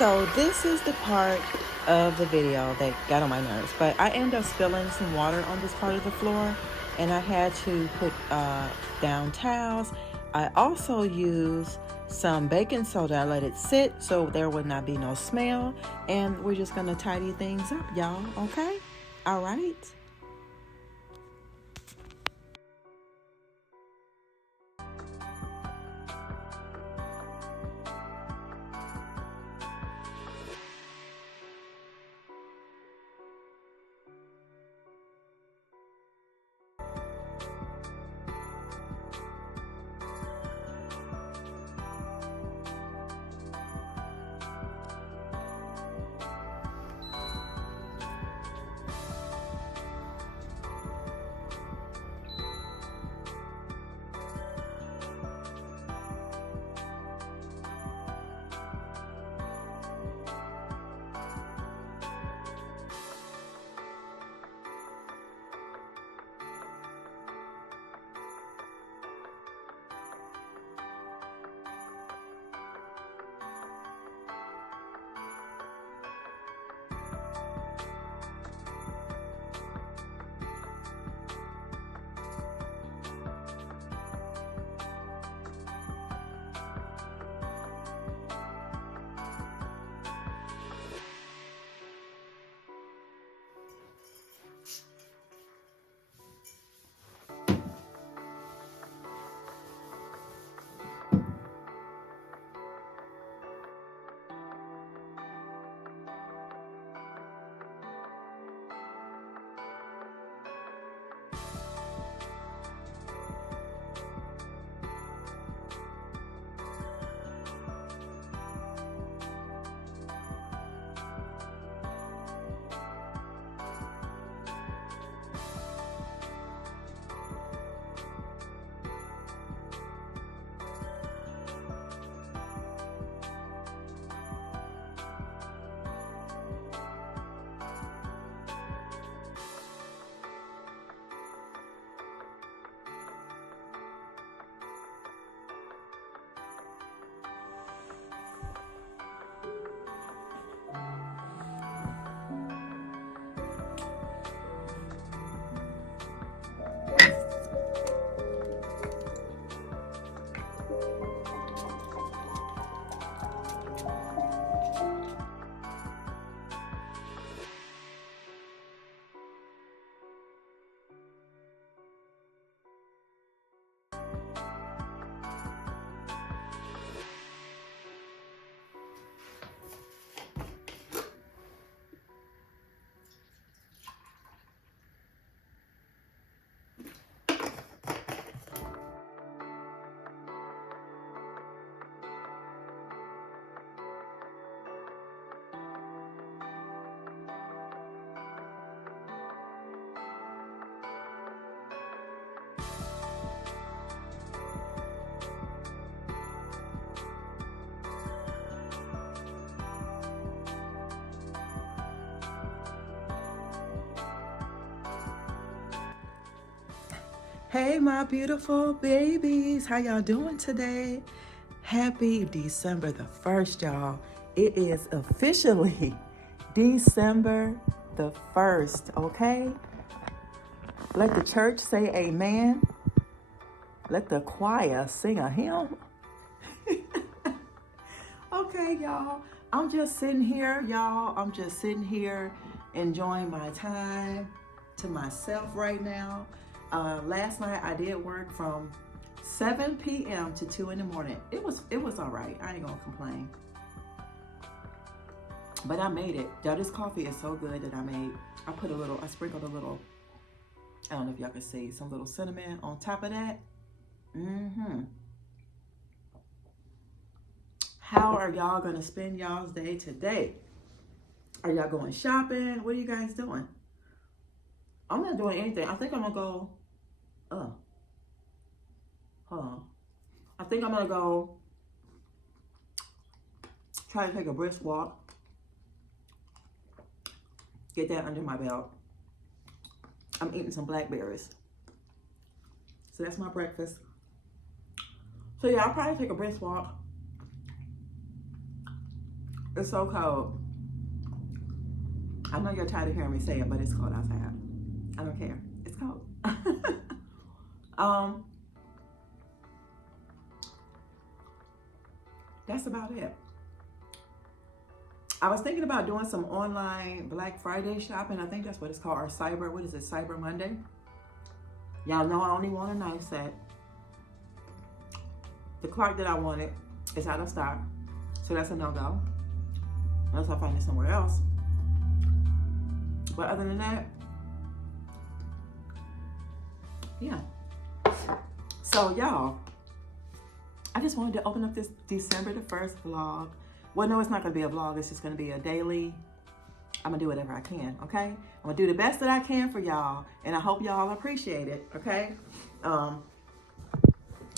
So this is the part of the video that got on my nerves, but I ended up spilling some water on this part of the floor, and I had to put down towels. I also used some baking soda. I let it sit so there would not be no smell, and we're just gonna tidy things up, y'all. Okay? All right. Hey, my beautiful babies. How y'all doing today? Happy December the 1st, y'all. It is officially December the 1st, okay? Let the church say amen. Let the choir sing a hymn. Okay, y'all. I'm just sitting here, y'all. I'm just sitting here enjoying my time to myself right now. Last night I did work from 7 p.m. to 2 in the morning. It was all right. I ain't gonna complain. But I made it. Y'all, this coffee is so good that I sprinkled a little, I don't know if y'all can see, some little cinnamon on top of that. How are y'all gonna spend y'all's day today? Are y'all going shopping? What are you guys doing? I'm not doing anything. I think I'm gonna go, hold on. I think I'm gonna go try to take a brisk walk. Get that under my belt. I'm eating some blackberries. So that's my breakfast. So yeah, I'll probably take a brisk walk. It's so cold. I know you're tired of hearing me say it, but it's cold outside. I don't care. It's cold. That's about it. I was thinking about doing some online Black Friday shopping. I think that's what it's called, or Cyber, what is it, Cyber Monday? Y'all know I only want a knife set. The clock that I wanted is out of stock, so that's a no-go. Unless I find it somewhere else. But other than that, yeah. So y'all, I just wanted to open up this December the 1st vlog. Well, no, it's not gonna be a vlog. It's just gonna be a daily. I'm gonna do whatever I can, okay? I'm gonna do the best that I can for y'all, and I hope y'all appreciate it, okay?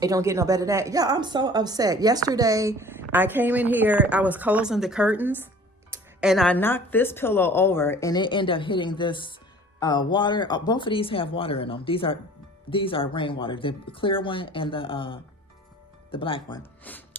It don't get no better than that. Yeah, I'm so upset. Yesterday, I came in here, I was closing the curtains, and I knocked this pillow over, and it ended up hitting this water. Both of these have water in them. These are rainwater, the clear one and the black one.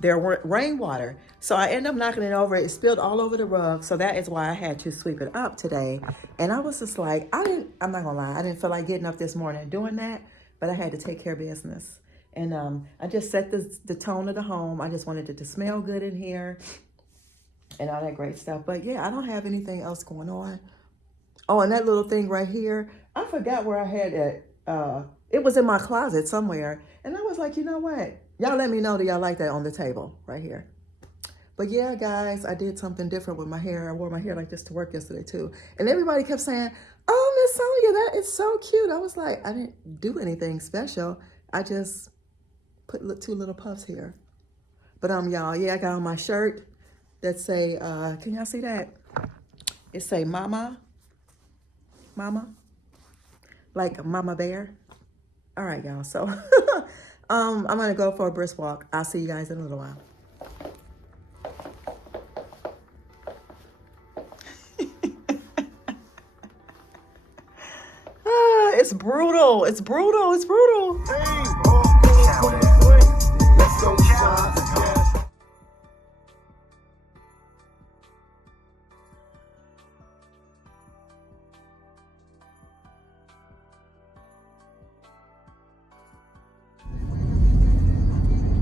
They're rainwater. So I ended up knocking it over. It spilled all over the rug. So that is why I had to sweep it up today. And I was just like, I'm not gonna lie, I didn't feel like getting up this morning and doing that, but I had to take care of business. And I just set the tone of the home. I just wanted it to smell good in here and all that great stuff. But yeah, I don't have anything else going on. Oh, and that little thing right here, I forgot where I had it. It was in my closet somewhere. And I was like, you know what? Y'all let me know that y'all like that on the table right here. But yeah, guys, I did something different with my hair. I wore my hair like this to work yesterday too. And everybody kept saying, oh, Miss Sonia, that is so cute. I was like, I didn't do anything special. I just put 2 little puffs here. But y'all, yeah, I got on my shirt that say, can y'all see that? It say mama, like Mama Bear. All right, y'all, so I'm gonna go for a brisk walk. I'll see you guys in a little while. It's brutal, it's brutal, it's brutal.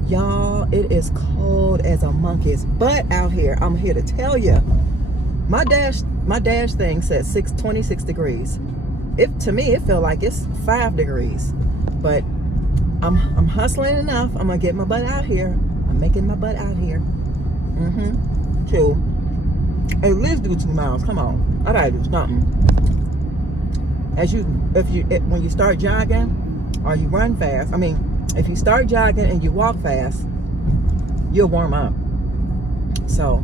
Y'all, it is cold as a monkey's butt out here. I'm here to tell you. My dash thing says 26 degrees. To me, it felt like it's 5 degrees. But I'm hustling enough. I'm gonna get my butt out here. I'm making my butt out here. To at least do 2 miles. Come on, I gotta do something. When you start jogging or you run fast, if you start jogging and you walk fast, you'll warm up. So,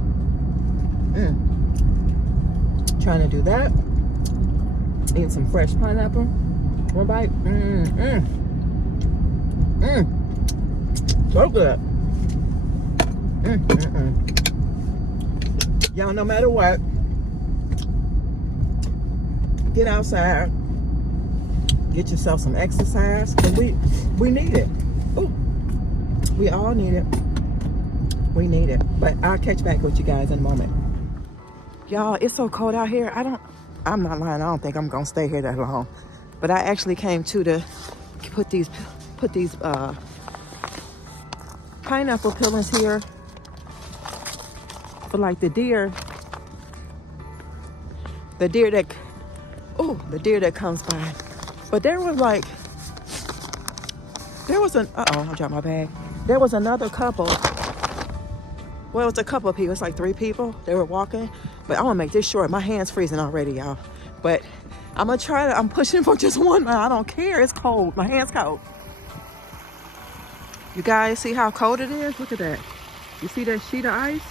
trying to do that. Eating some fresh pineapple. 1 bite. So good. Y'all, no matter what, get outside. Get yourself some exercise, because we need it. Ooh, we all need it. We need it. But I'll catch back with you guys in a moment. Y'all, it's so cold out here. I'm not lying. I don't think I'm gonna stay here that long. But I actually came to put these pineapple peelings here for like the deer that comes by. But there was I dropped my bag. There was another couple. Well, it was a couple of people. It's like 3 people. They were walking. But I'm gonna make this short. My hand's freezing already, y'all. But I'm pushing for just 1 mile. I don't care. It's cold. My hand's cold. You guys see how cold it is? Look at that. You see that sheet of ice?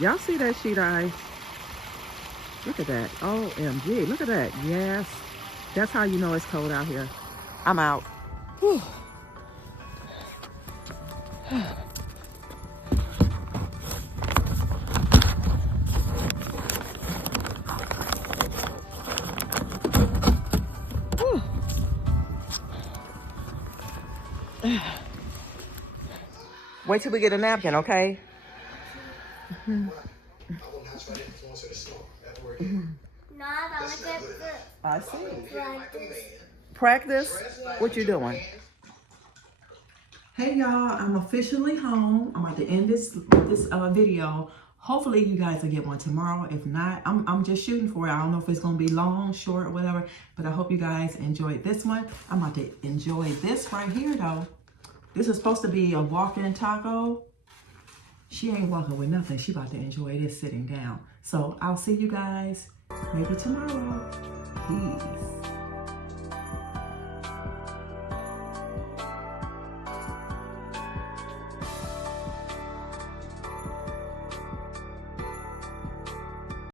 Y'all see that sheet of ice? Look at that. OMG. Look at that. Yes. That's how you know it's cold out here. I'm out. Whew. Wait till we get a napkin, okay? No, I don't like it. I see. Practice. Practice? What you doing? Hey y'all, I'm officially home. I'm about to end this video. Hopefully you guys will get one tomorrow. If not, I'm just shooting for it. I don't know if it's gonna be long, short, or whatever, but I hope you guys enjoyed this one. I'm about to enjoy this right here though. This is supposed to be a walk-in taco. She ain't walking with nothing. She about to enjoy this sitting down. So I'll see you guys maybe tomorrow. Peace.